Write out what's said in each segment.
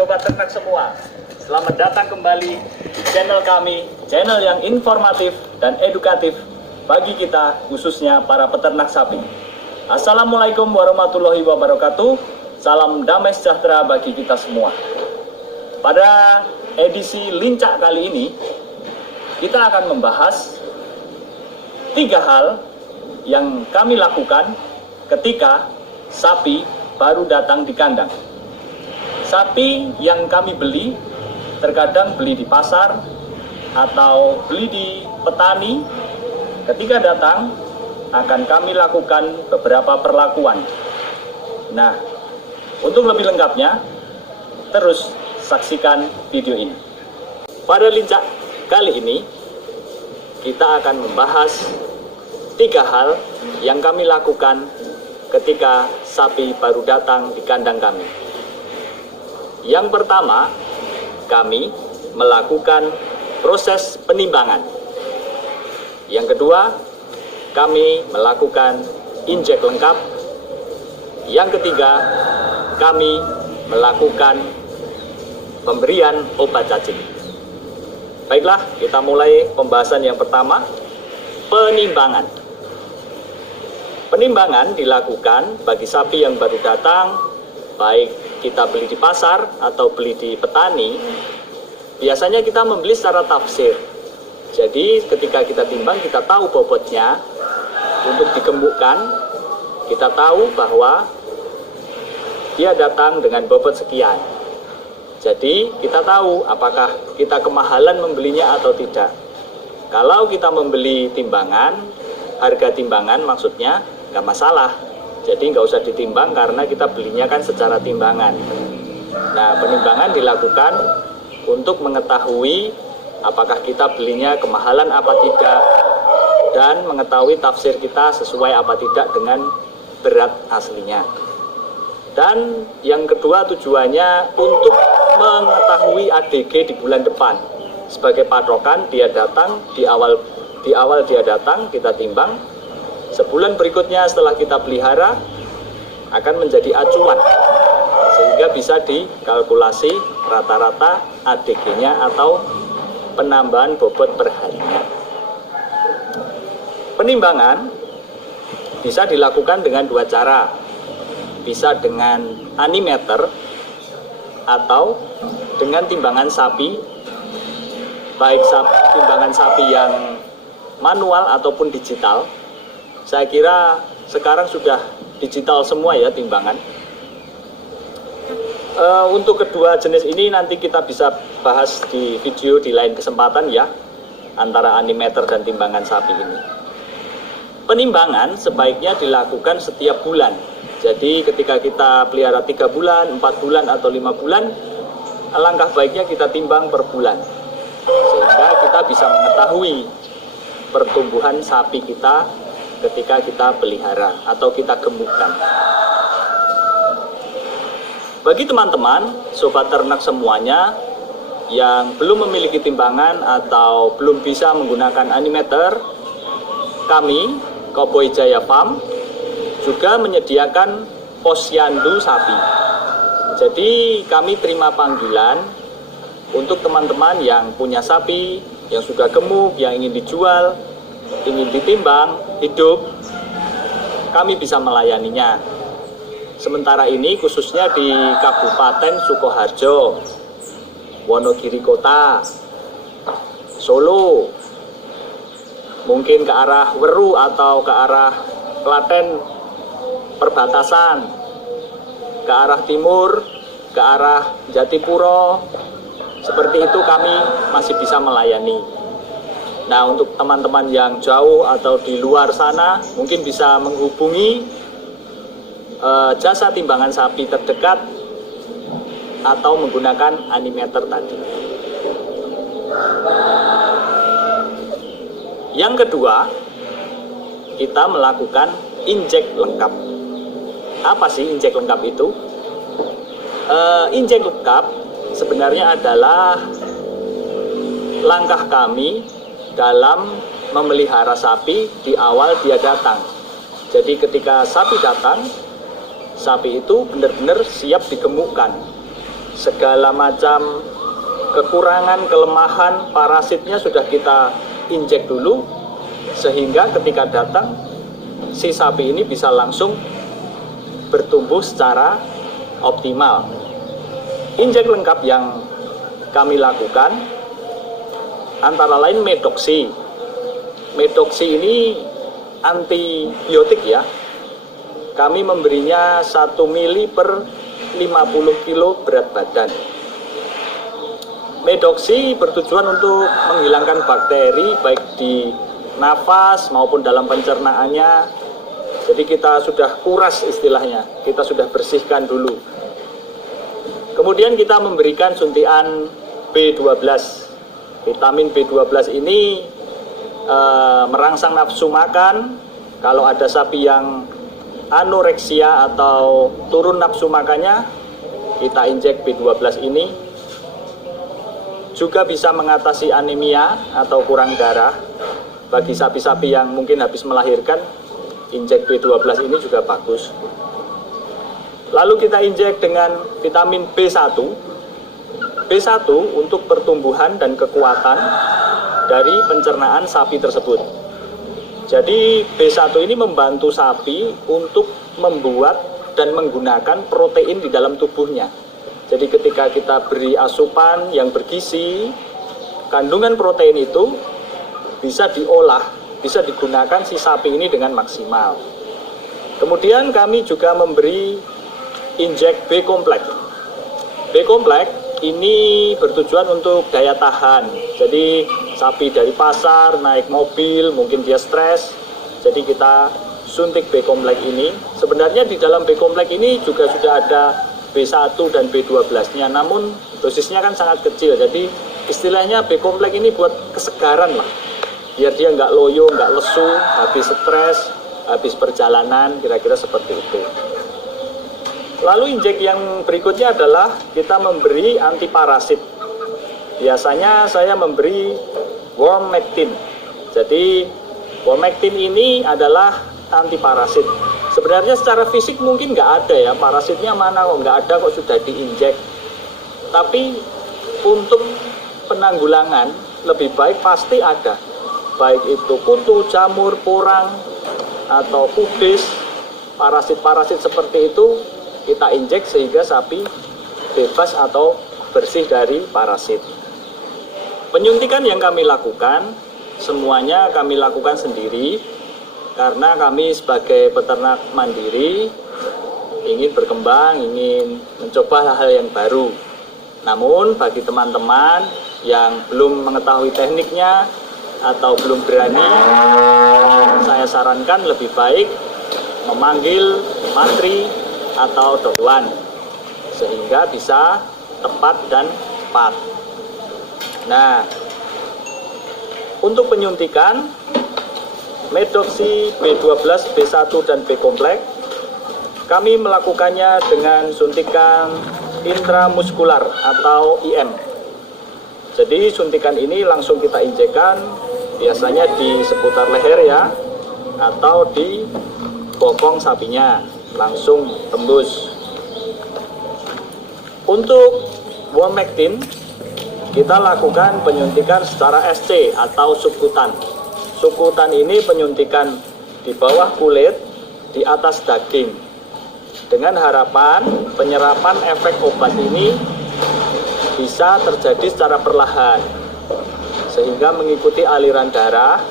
sobat ternak semua. Selamat datang kembali di channel kami, channel yang informatif dan edukatif bagi kita, khususnya para peternak sapi. Assalamualaikum warahmatullahi wabarakatuh. Salam damai sejahtera bagi kita semua. Pada edisi Lincak kali ini, kita akan membahas 3 hal yang kami lakukan ketika sapi baru datang di kandang. Sapi yang kami beli, terkadang beli di pasar atau beli di petani, ketika datang akan kami lakukan beberapa perlakuan. Nah, untuk lebih lengkapnya, terus saksikan video ini. Pada Lincak kali ini, kita akan membahas 3 hal yang kami lakukan ketika sapi baru datang di kandang kami. Yang pertama, kami melakukan proses penimbangan. Yang kedua, kami melakukan injek lengkap. Yang ketiga, kami melakukan pemberian obat cacing. Baiklah, kita mulai pembahasan yang pertama, penimbangan. Penimbangan dilakukan bagi sapi yang baru datang, baik kita beli di pasar atau beli di petani. Biasanya kita membeli secara tafsir. Jadi ketika kita timbang, kita tahu bobotnya. Untuk digemukkan, kita tahu bahwa dia datang dengan bobot sekian. Jadi kita tahu apakah kita kemahalan membelinya atau tidak. Kalau kita membeli timbangan, harga timbangan maksudnya nggak masalah. Jadi nggak usah ditimbang karena kita belinya kan secara timbangan. Nah, penimbangan dilakukan untuk mengetahui apakah kita belinya kemahalan apa tidak, dan mengetahui tafsir kita sesuai apa tidak dengan berat aslinya. Dan yang kedua, tujuannya untuk mengetahui ADG di bulan depan. Sebagai patokan, dia datang di awal dia datang, kita timbang. Sebulan berikutnya setelah kita pelihara akan menjadi acuan, sehingga bisa dikalkulasi rata-rata ADG-nya atau penambahan bobot per harinya. Penimbangan bisa dilakukan dengan 2 cara. Bisa dengan animeter atau dengan timbangan sapi, baik timbangan sapi yang manual ataupun digital. Saya kira sekarang sudah digital semua ya timbangan. Untuk kedua jenis ini nanti kita bisa bahas di video di lain kesempatan ya, antara animeter dan timbangan sapi ini. Penimbangan sebaiknya dilakukan setiap bulan. Jadi ketika kita pelihara 3 bulan, 4 bulan atau 5 bulan, alangkah baiknya kita timbang per bulan, sehingga kita bisa mengetahui pertumbuhan sapi kita ketika kita pelihara atau kita gemukkan. Bagi teman-teman, sobat ternak semuanya yang belum memiliki timbangan atau belum bisa menggunakan animeter, kami, Cowboy Jaya Farm, juga menyediakan posyandu sapi. Jadi kami terima panggilan untuk teman-teman yang punya sapi, yang sudah gemuk, yang ingin dijual, ingin ditimbang hidup, kami bisa melayaninya. Sementara ini khususnya di Kabupaten Sukoharjo, Wonogiri Kota, Solo, mungkin ke arah Weru atau ke arah Klaten perbatasan, ke arah timur, ke arah Jatipuro, seperti itu kami masih bisa melayani. Nah, untuk teman-teman yang jauh atau di luar sana, mungkin bisa menghubungi jasa timbangan sapi terdekat atau menggunakan animeter tadi. Yang kedua, kita melakukan injek lengkap. Apa sih injek lengkap itu? Injek lengkap sebenarnya adalah langkah kami dalam memelihara sapi di awal dia datang. Jadi ketika sapi datang, sapi itu benar-benar siap digemukkan. segala macam kekurangan, kelemahan, parasitnya sudah kita injek dulu, sehingga ketika datang si sapi ini bisa langsung bertumbuh secara optimal. Injek lengkap yang kami lakukan antara lain medoksi. Medoksi ini antibiotik ya. Kami memberinya 1 mili per 50 kilo berat badan. Medoksi bertujuan untuk menghilangkan bakteri baik di nafas maupun dalam pencernaannya. Jadi kita sudah kuras istilahnya, kita sudah bersihkan dulu. Kemudian kita memberikan suntikan B12. Vitamin B12 ini merangsang nafsu makan. Kalau ada sapi yang anoreksia atau turun nafsu makannya, kita injek B12 ini. Juga bisa mengatasi anemia atau kurang darah. Bagi sapi-sapi yang mungkin habis melahirkan, injek B12 ini juga bagus. Lalu kita injek dengan vitamin B1. B1 untuk pertumbuhan dan kekuatan dari pencernaan sapi tersebut. Jadi B1 ini membantu sapi untuk membuat dan menggunakan protein di dalam tubuhnya. Jadi ketika kita beri asupan yang bergizi, kandungan protein itu bisa diolah, bisa digunakan si sapi ini dengan maksimal. Kemudian kami juga memberi injek B-kompleks. B-kompleks ini bertujuan untuk daya tahan. Jadi sapi dari pasar naik mobil, mungkin dia stres, jadi kita suntik B-kompleks ini. Sebenarnya di dalam B-kompleks ini juga sudah ada B1 dan B12-nya, namun dosisnya kan sangat kecil. Jadi istilahnya B-kompleks ini buat kesegaran lah, biar dia nggak loyo, nggak lesu, habis stres, habis perjalanan, kira-kira seperti itu. Lalu injek yang berikutnya adalah kita memberi antiparasit. Biasanya saya memberi Wormectin. Jadi Wormectin ini adalah antiparasit. Sebenarnya secara fisik mungkin nggak ada ya, parasitnya mana kok nggak ada, kok sudah diinjek. Tapi untuk penanggulangan lebih baik pasti ada. Baik itu kutu, jamur, porang, atau kubis, parasit-parasit seperti itu kita injek sehingga sapi bebas atau bersih dari parasit. Penyuntikan yang kami lakukan, semuanya kami lakukan sendiri karena kami sebagai peternak mandiri ingin berkembang, ingin mencoba hal-hal yang baru. Namun bagi teman-teman yang belum mengetahui tekniknya atau belum berani, saya sarankan lebih baik memanggil mantri atau dokwan sehingga bisa tepat dan cepat. Nah, untuk penyuntikan medoksi B12, B1 dan B-kompleks kami melakukannya dengan suntikan intramuskular atau IM. Jadi suntikan ini langsung kita injekkan, biasanya di seputar leher ya, atau di bokong sapinya, langsung tembus. Untuk Wormectin kita lakukan penyuntikan secara SC atau subkutan. Subkutan ini penyuntikan di bawah kulit, di atas daging, dengan harapan penyerapan efek obat ini bisa terjadi secara perlahan sehingga mengikuti aliran darah,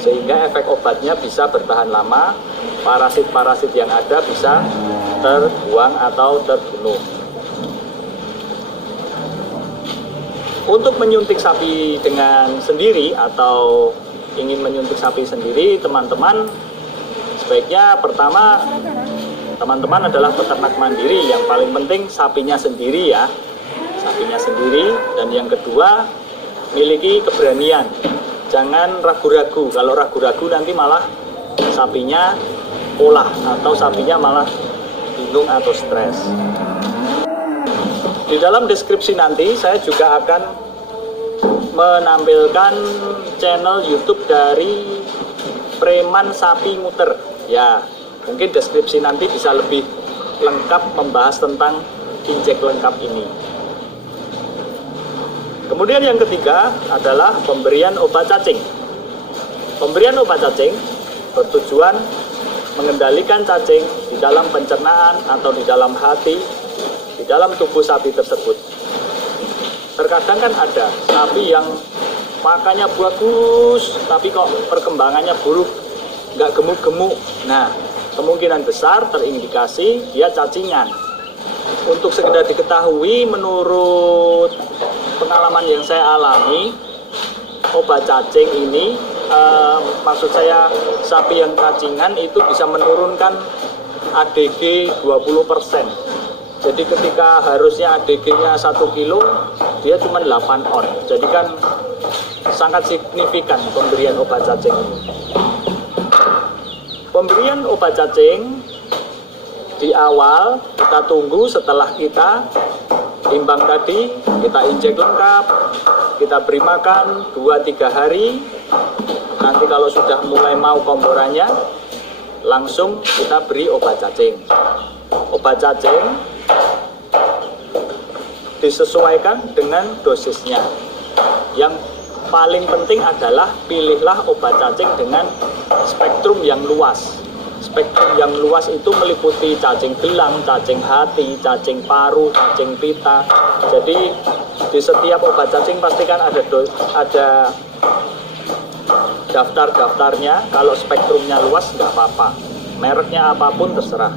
sehingga efek obatnya bisa bertahan lama, parasit-parasit yang ada bisa terbuang atau terbunuh. Untuk menyuntik sapi dengan sendiri atau ingin menyuntik sapi sendiri, teman-teman sebaiknya pertama teman-teman adalah peternak mandiri, yang paling penting sapinya sendiri ya, sapinya sendiri. Dan yang kedua, miliki keberanian, jangan ragu-ragu. Kalau ragu-ragu nanti malah sapinya olah atau sapinya malah bingung atau stres. Di dalam deskripsi nanti saya juga akan menampilkan channel YouTube dari Preman Sapi Muter. Ya, mungkin deskripsi nanti bisa lebih lengkap membahas tentang injek lengkap ini. Kemudian yang ketiga adalah pemberian obat cacing. Pemberian obat cacing bertujuan mengendalikan cacing di dalam pencernaan atau di dalam hati, di dalam tubuh sapi tersebut. Terkadang kan ada sapi yang makannya bagus, tapi kok perkembangannya buruk, nggak gemuk-gemuk. Nah, kemungkinan besar terindikasi dia cacingan. Untuk sekedar diketahui, menurut pengalaman yang saya alami, obat cacing ini, maksud saya sapi yang cacingan itu bisa menurunkan ADG 20%. Jadi ketika harusnya ADG-nya 1 kilo, dia cuma 8 on. Jadi kan sangat signifikan pemberian obat cacing ini. Pemberian obat cacing di awal kita tunggu setelah kita timbang tadi, kita injek lengkap, kita beri makan 2-3 hari. Nanti kalau sudah mulai mau komborannya, langsung kita beri obat cacing. Obat cacing disesuaikan dengan dosisnya. Yang paling penting adalah pilihlah obat cacing dengan spektrum yang luas. Spektrum yang luas itu meliputi cacing gelang, cacing hati, cacing paru, cacing pita. Jadi di setiap obat cacing pastikan ada daftar-daftarnya. Kalau spektrumnya luas nggak apa-apa, mereknya apapun terserah.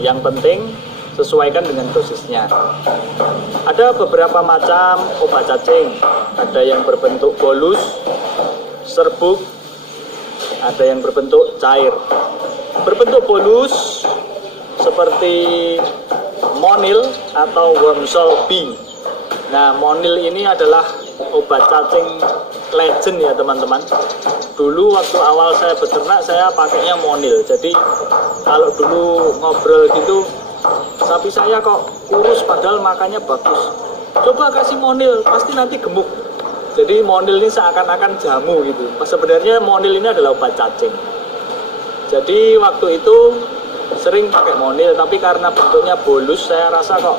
Yang penting sesuaikan dengan dosisnya. Ada beberapa macam obat cacing. Ada yang berbentuk bolus, serbuk, ada yang berbentuk cair. Berbentuk bolus seperti Monil atau Wormsol B. Nah, Monil ini adalah obat cacing legend ya teman-teman. Dulu waktu awal saya beternak saya pakainya Monil. Jadi kalau dulu ngobrol gitu, sapi saya kok kurus padahal makannya bagus. Coba kasih Monil, pasti nanti gemuk. Jadi Monil ini seakan-akan jamu gitu. Sebenarnya Monil ini adalah obat cacing. Jadi waktu itu sering pakai Monil, tapi karena bentuknya bolus, saya rasa kok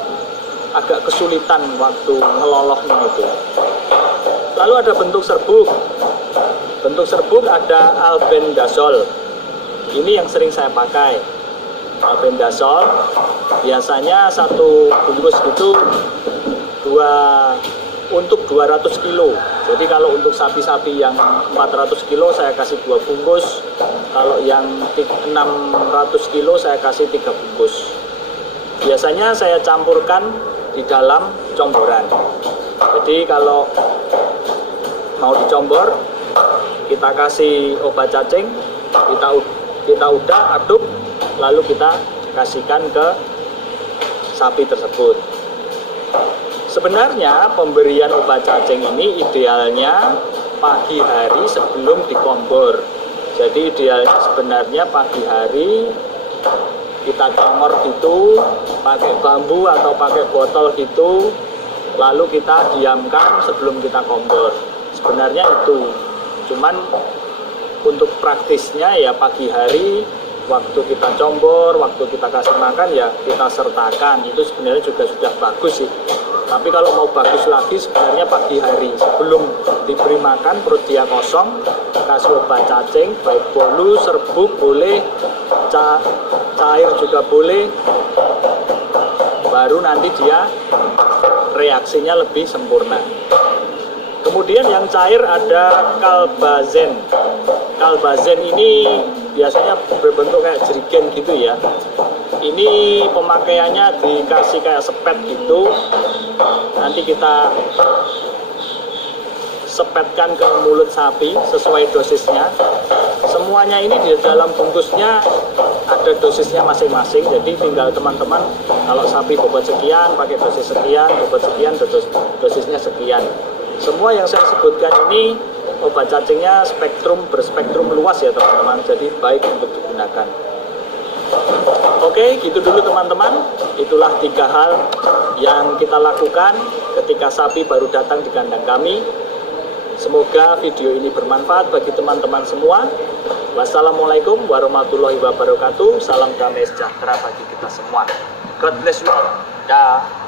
agak kesulitan waktu ngeloloknya itu. Lalu ada bentuk serbuk. Bentuk serbuk ada albendazole. Ini yang sering saya pakai. Albendazole biasanya satu bungkus itu untuk 200 kilo. Jadi kalau untuk sapi-sapi yang 400 kilo saya kasih 2 bungkus. Kalau yang 600 kilo saya kasih 3 bungkus. Biasanya saya campurkan di dalam comboran. Jadi kalau mau dicombor, kita kasih obat cacing, kita udah aduk, lalu kita kasihkan ke sapi tersebut. Sebenarnya pemberian obat cacing ini idealnya pagi hari sebelum dikombor. Jadi idealnya sebenarnya pagi hari kita congor gitu, pakai bambu atau pakai botol gitu, lalu kita diamkan sebelum kita kombor. Sebenarnya itu, cuman untuk praktisnya ya pagi hari, waktu kita combor, waktu kita kasih makan ya kita sertakan. Itu sebenarnya juga sudah bagus sih. Tapi kalau mau bagus lagi sebenarnya pagi hari sebelum diberi makan, perut dia kosong, kasih obat cacing, baik bolus, serbuk boleh, cair juga boleh, baru nanti dia reaksinya lebih sempurna. Kemudian yang cair ada kalbazen. Kalbazen ini biasanya berbentuk kayak jerigen gitu ya. Ini pemakaiannya dikasih kayak sepet gitu. Nanti kita sepetkan ke mulut sapi sesuai dosisnya. Semuanya ini di dalam bungkusnya ada dosisnya masing-masing. Jadi tinggal teman-teman kalau sapi bobot sekian pakai dosis sekian, bobot sekian dosisnya sekian. Semua yang saya sebutkan ini obat cacingnya berspektrum luas ya teman-teman. Jadi baik untuk digunakan. Oke, gitu dulu teman-teman. Itulah 3 hal yang kita lakukan ketika sapi baru datang di kandang kami. Semoga video ini bermanfaat bagi teman-teman semua. Wassalamualaikum warahmatullahi wabarakatuh. Salam damai sejahtera bagi kita semua. God bless you all. Dah.